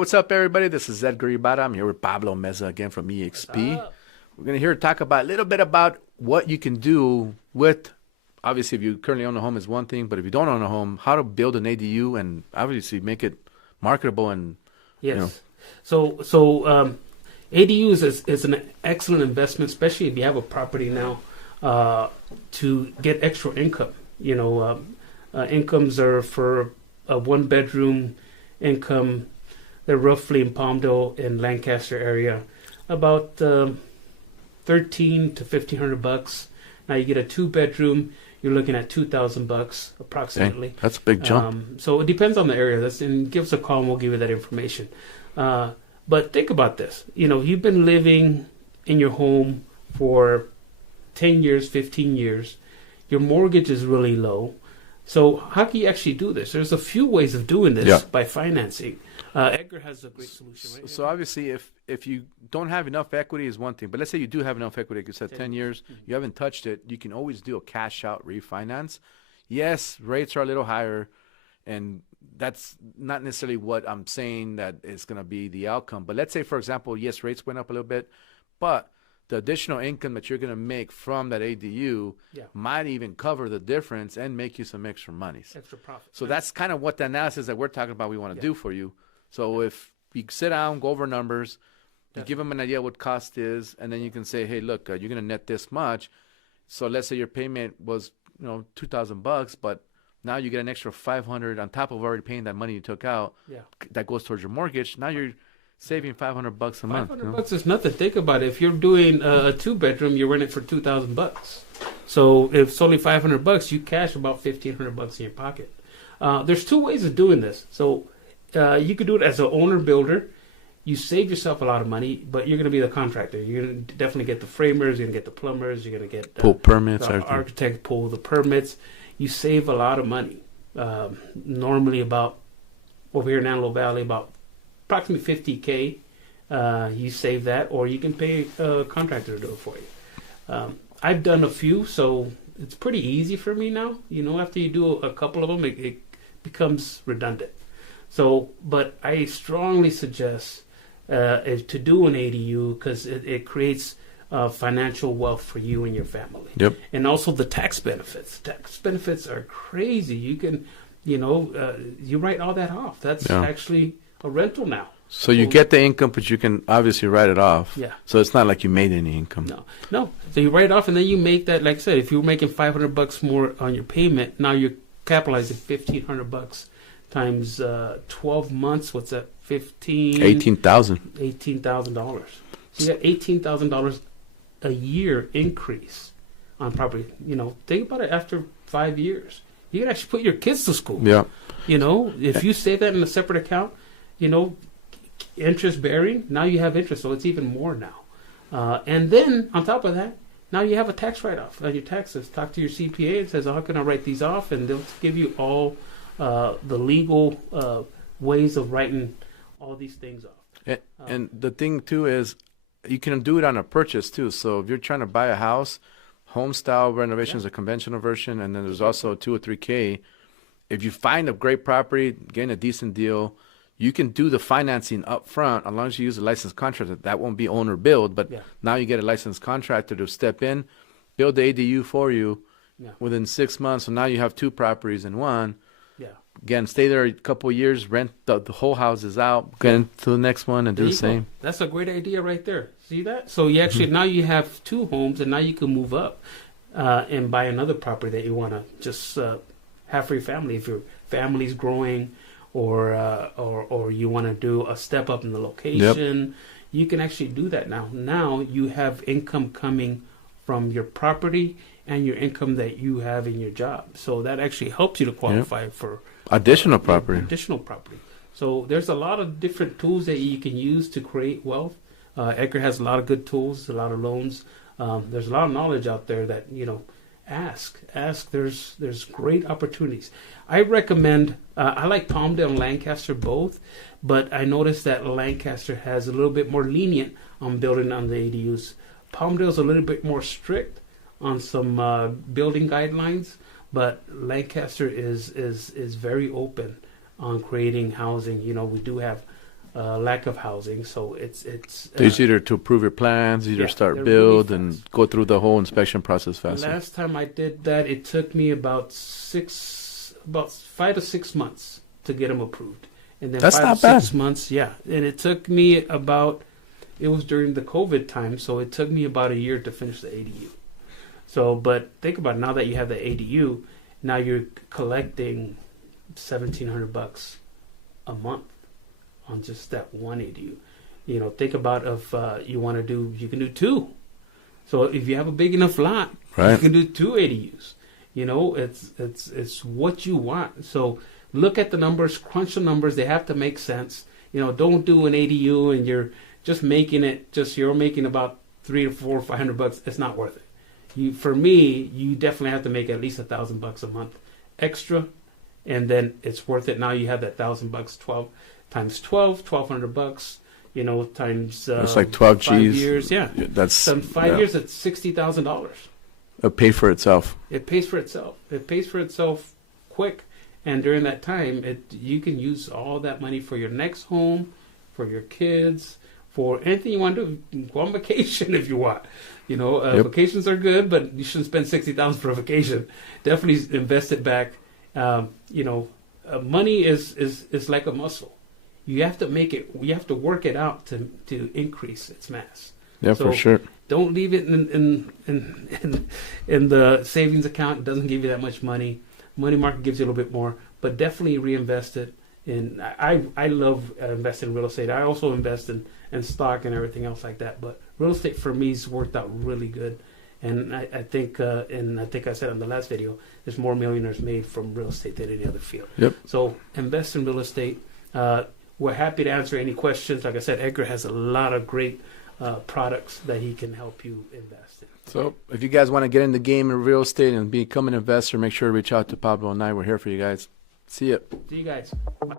what's up, everybody? This is Edgar Ibarra. I'm here with Pablo Meza again from EXP. We're going to hear talk about a little bit about what you can do with, obviously, if you currently own a home is one thing, but if you don't own a home, how to build an ADU and obviously make it marketable and, Yes. So ADUs is an excellent investment, especially if you have a property now, to get extra income. Incomes are for a one-bedroom income. They're roughly in Palmdale and Lancaster area, about $1,300 to $1,500. Now you get a two-bedroom, you're looking at $2,000 approximately. Dang, that's a big jump. So it depends on the area. And give us a call and we'll give you that information. But think about this. You've been living in your home for 10 years, 15 years. Your mortgage is really low. So how can you actually do this? There's a few ways of doing this by financing. Edgar has a great solution, right? So obviously, if you don't have enough equity is one thing, but let's say you do have enough equity, like you said, 10 years, you haven't touched it, you can always do a cash out refinance. Yes, rates are a little higher, and that's not necessarily what I'm saying that is going to be the outcome. But let's say, for example, yes, rates went up a little bit, but the additional income that you're going to make from that ADU might even cover the difference and make you some extra money. Extra profit. So that's kind of what the analysis that we're talking about we want to do for you. So if you sit down, go over numbers, you give them an idea what cost is, and then you can say, hey, look, you're going to net this much. So let's say your payment was, $2,000, but now you get an extra $500 on top of already paying that money you took out. That goes towards your mortgage. Now you're saving $500 a month. $500 is nothing. Think about it. If you're doing a two-bedroom, you're renting for $2,000. So if it's only $500, you cash about $1,500 in your pocket. There's two ways of doing this. So you could do it as an owner-builder. You save yourself a lot of money, but you're going to be the contractor. You're going to definitely get the framers, you're going to get the plumbers, you're going to get pull permits, the architect, pull the permits. You save a lot of money. Normally about, over here in Antelope Valley, about approximately $50K. You save that, or you can pay a contractor to do it for you. I've done a few, so it's pretty easy for me now. After you do a couple of them, it becomes redundant. So, but I strongly suggest to do an ADU because it creates financial wealth for you and your family. Yep. And also the tax benefits. Tax benefits are crazy. You can, you write all that off. That's actually a rental now. So you get the income, but you can obviously write it off. Yeah. So it's not like you made any income. No. So you write it off, and then you make that. Like I said, if you were making $500 more on your payment, now you're capitalizing $1,500 times 12 months. What's that? $18,000. $18,000. So you got $18,000 a year increase on property. Think about it. After 5 years, you can actually put your kids to school. Yeah. If you save that in a separate account, interest bearing, now you have interest, so it's even more now. And then on top of that, now you have a tax write-off on your taxes. Talk to your CPA and says, how can I write these off? And they'll give you all the legal ways of writing all these things off. And the thing too is you can do it on a purchase too. So if you're trying to buy a house, home style renovation is a conventional version, and then there's also 2 or 3K. If you find a great property, getting a decent deal, you can do the financing up front as long as you use a licensed contractor. That won't be owner build, but now you get a licensed contractor to step in, build the ADU for you within 6 months. So now you have 2 properties in one. Again, stay there a couple of years, rent the whole houses out, get into the next one and do the same. That's a great idea right there. See that? So you actually now you have 2 homes, and now you can move up and buy another property that you want to just have for your family. If your family's growing, or you want to do a step up in the location, you can actually do that now. Now you have income coming from your property and your income that you have in your job. So that actually helps you to qualify for additional property. So there's a lot of different tools that you can use to create wealth. Edgar has a lot of good tools, a lot of loans. There's a lot of knowledge out there that, ask. There's great opportunities. I recommend, I like Palmdale and Lancaster both, but I noticed that Lancaster has a little bit more lenient on building on the ADUs. Palmdale's a little bit more strict on some building guidelines, but Lancaster is very open on creating housing. We do have lack of housing. So it's It's easier to approve your plans, easier yeah, to start they're build, really and fast. go through the whole inspection process faster. Last time I did that, it took me about 5 to 6 months to get them approved, and then That's 5 not to bad. 6 months, yeah. And it took me about, it was during the COVID time, so it took me about a year to finish the ADU. So, but think about it, now that you have the ADU, now you're collecting $1,700 a month on just that one ADU. You know, think about if you can do two. So if you have a big enough lot, you Right. can do two ADUs. You know, it's what you want. So look at the numbers, crunch the numbers. They have to make sense. You know, don't do an ADU and you're just making it. You're making about $300 to $500. It's not worth it. For me, you definitely have to make at least $1,000 a month extra, and then it's worth it. Now you have that $1,000, 12 times 12, $1,200. You know, times That's like 12 5 G's. years. Yeah, That's some 5 yeah. years. It's $60,000. It'll pay for itself. It pays for itself. It pays for itself quick, and during that time, you can use all that money for your next home, for your kids, for anything you want to do. Go on vacation if you want. You know, Yep. vacations are good, but you shouldn't spend $60,000 for a vacation. Definitely invest it back. You know, money is like a muscle. You have to make it. You have to work it out to increase its mass. Yeah, So- for sure. Don't leave it in the savings account. It doesn't give you that much money. Money market gives you a little bit more, but definitely reinvest it. And I love investing in real estate. I also invest in stock and everything else like that. But real estate for me has worked out really good. And I think I said on the last video, there's more millionaires made from real estate than any other field. Yep. So invest in real estate. We're happy to answer any questions. Like I said, Edgar has a lot of great products that he can help you invest in. So if you guys want to get in the game in real estate and become an investor, make sure to reach out to Pablo and I. We're here for you guys. See ya. See you guys. Bye.